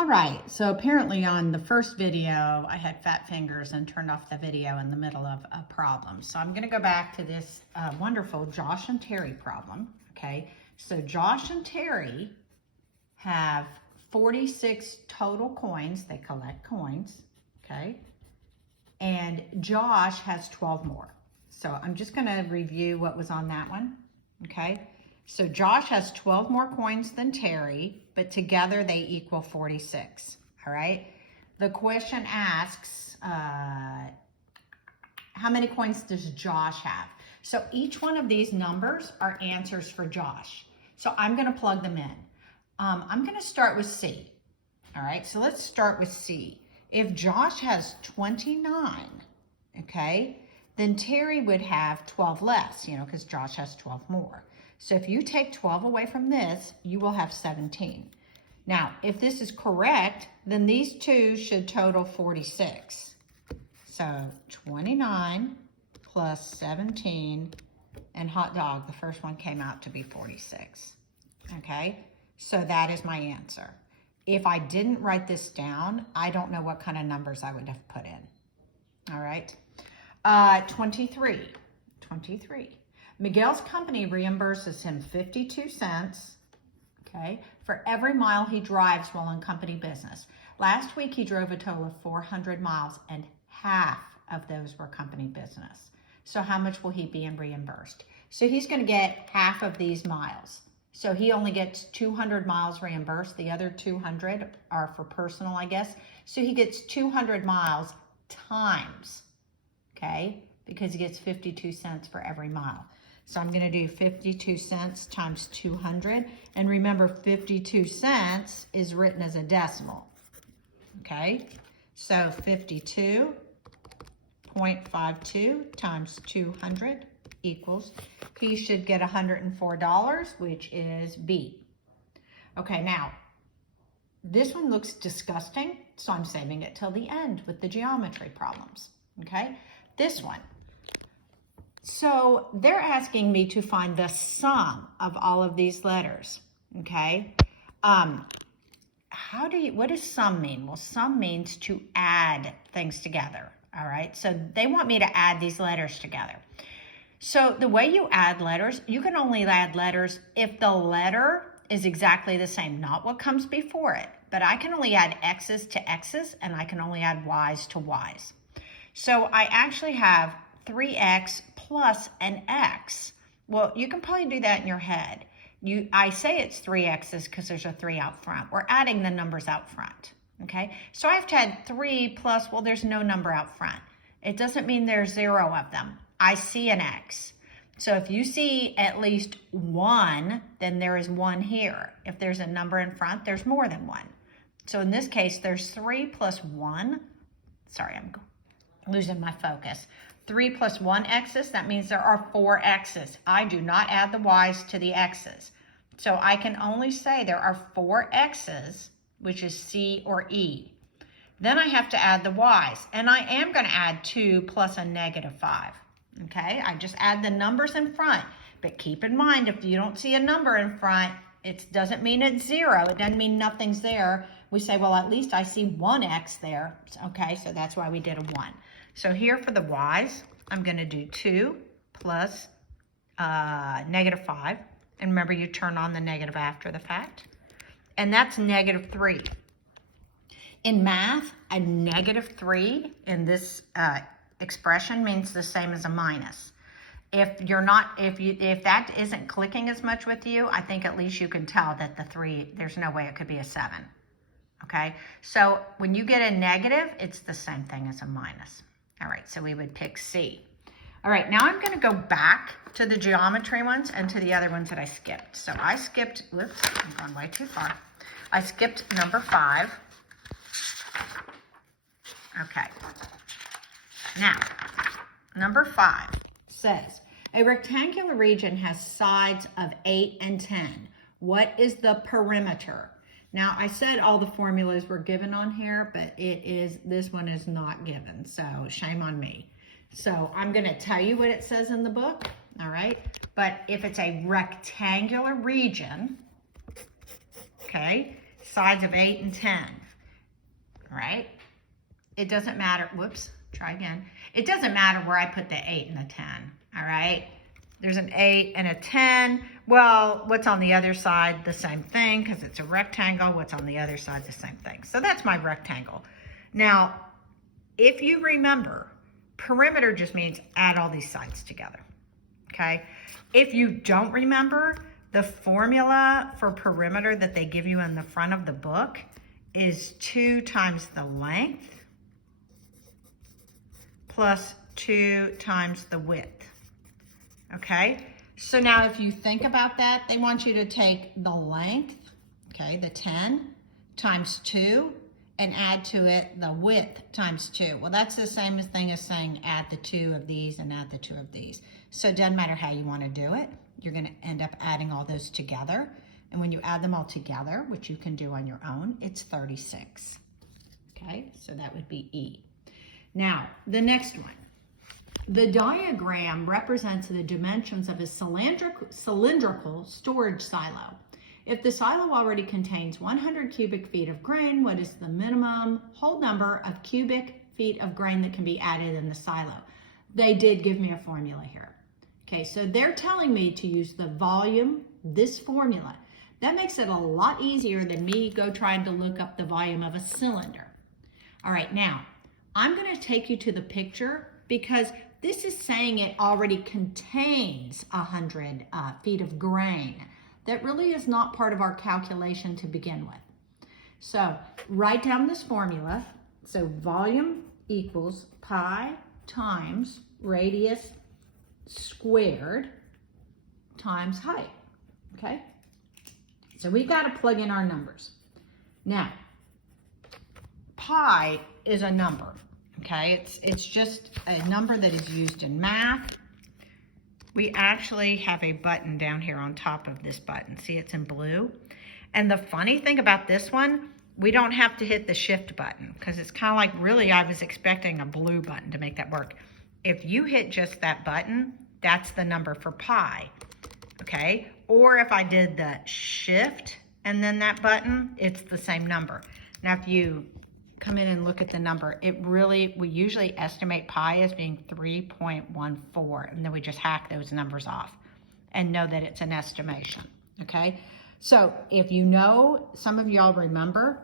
All right, so apparently on the first video, I had fat fingers and turned off the video in the middle of a problem. So I'm gonna go back to this wonderful Josh and Terry problem, okay? So Josh and Terry have 46 total coins. They collect coins, okay? And Josh has 12 more. So I'm just gonna review what was on that one, okay? So Josh has 12 more coins than Terry, but together they equal 46, all right? The question asks, how many coins does Josh have? So each one of these numbers are answers for Josh. So I'm gonna plug them in. I'm gonna start with C, all right? So let's start with C. If Josh has 29, okay, then Terry would have 12 less, you know, because Josh has 12 more. So if you take 12 away from this, you will have 17. Now, if this is correct, then these two should total 46. So 29 plus 17 and hot dog, the first one came out to be 46. Okay, so that is my answer. If I didn't write this down, I don't know what kind of numbers I would have put in. All right, 23. Miguel's company reimburses him 52 cents, okay, for every mile he drives while in company business. Last week, he drove a total of 400 miles and half of those were company business. So how much will he be reimbursed? So he's gonna get half of these miles. So he only gets 200 miles reimbursed. The other 200 are for personal, I guess. So he gets 200 miles times, okay, because he gets 52 cents for every mile. So I'm gonna do 52 cents times 200. And remember, 52 cents is written as a decimal, okay? So 52.52 times 200 equals, he should get $104, which is B. Okay, now, this one looks disgusting, so I'm saving it till the end with the geometry problems, okay? This one. So they're asking me to find the sum of all of these letters, okay? What does sum mean? Well, sum means to add things together, all right? So they want me to add these letters together. So the way you add letters, you can only add letters if the letter is exactly the same, not what comes before it. But I can only add X's to X's, and I can only add Y's to Y's. So I actually have 3x plus an x. Well, you can probably do that in your head. I say it's 3x's because there's a 3 out front. We're adding the numbers out front, okay? So I have to add 3 plus, well, there's no number out front. It doesn't mean there's 0 of them. I see an x. So if you see at least 1, then there is 1 here. If there's a number in front, there's more than 1. So in this case, there's 3 plus 1. Sorry, I'm losing my focus. 3 plus 1 x's, that means there are 4 x's. I do not add the y's to the x's. So I can only say there are 4 x's, which is C or E. Then I have to add the y's, and I am going to add 2 plus a negative 5. Okay, I just add the numbers in front. But keep in mind, if you don't see a number in front, it doesn't mean it's 0. It doesn't mean nothing's there. We say, well, at least I see 1 x there. Okay, so that's why we did a 1. So here for the y's, I'm going to do 2 plus negative 5. And remember, you turn on the negative after the fact. And that's negative 3. In math, a negative 3 in this expression means the same as a minus. If that isn't clicking as much with you, I think at least you can tell that the 3, there's no way it could be a 7. Okay, so when you get a negative, it's the same thing as a minus. All right, so we would pick C. All right, now I'm going to go back to the geometry ones and to the other ones that I skipped. So I skipped, whoops, I'm going way too far. I skipped number 5. Okay. Now, number 5 says, a rectangular region has sides of 8 and 10. What is the perimeter? Now, I said all the formulas were given on here, but this one is not given, so shame on me. So I'm going to tell you what it says in the book, all right? But if it's a rectangular region, okay, sides of 8 and 10, all right? It doesn't matter, whoops, try again. It doesn't matter where I put the 8 and the 10, all right? There's an 8 and a 10. Well, what's on the other side? The same thing, because it's a rectangle. What's on the other side? The same thing. So that's my rectangle. Now, if you remember, perimeter just means add all these sides together, okay? If you don't remember, the formula for perimeter that they give you in the front of the book is 2 times the length plus 2 times the width, okay? So now if you think about that, they want you to take the length, okay, the 10 times 2, and add to it the width times 2. Well, that's the same thing as saying add the 2 of these and add the 2 of these. So it doesn't matter how you want to do it. You're going to end up adding all those together. And when you add them all together, which you can do on your own, it's 36. Okay, so that would be E. Now, the next one. The diagram represents the dimensions of a cylindrical storage silo. If the silo already contains 100 cubic feet of grain, what is the minimum whole number of cubic feet of grain that can be added in the silo? They did give me a formula here. Okay, so they're telling me to use the volume, this formula. That makes it a lot easier than me trying to look up the volume of a cylinder. All right, now, I'm going to take you to the picture because this is saying it already contains 100 feet of grain. That really is not part of our calculation to begin with. So write down this formula. So volume equals pi times radius squared times height, okay? So we've got to plug in our numbers. Now, pi is a number, okay? It's just a number that is used in math. We actually have a button down here on top of this button. See, it's in blue. And the funny thing about this one, we don't have to hit the shift button because it's kind of like, really, I was expecting a blue button to make that work. If you hit just that button, that's the number for pi, okay? Or if I did the shift and then that button, it's the same number. Now, if you come in and look at the number, we usually estimate pi as being 3.14, and then we just hack those numbers off and know that it's an estimation, okay? So if you know, some of y'all remember,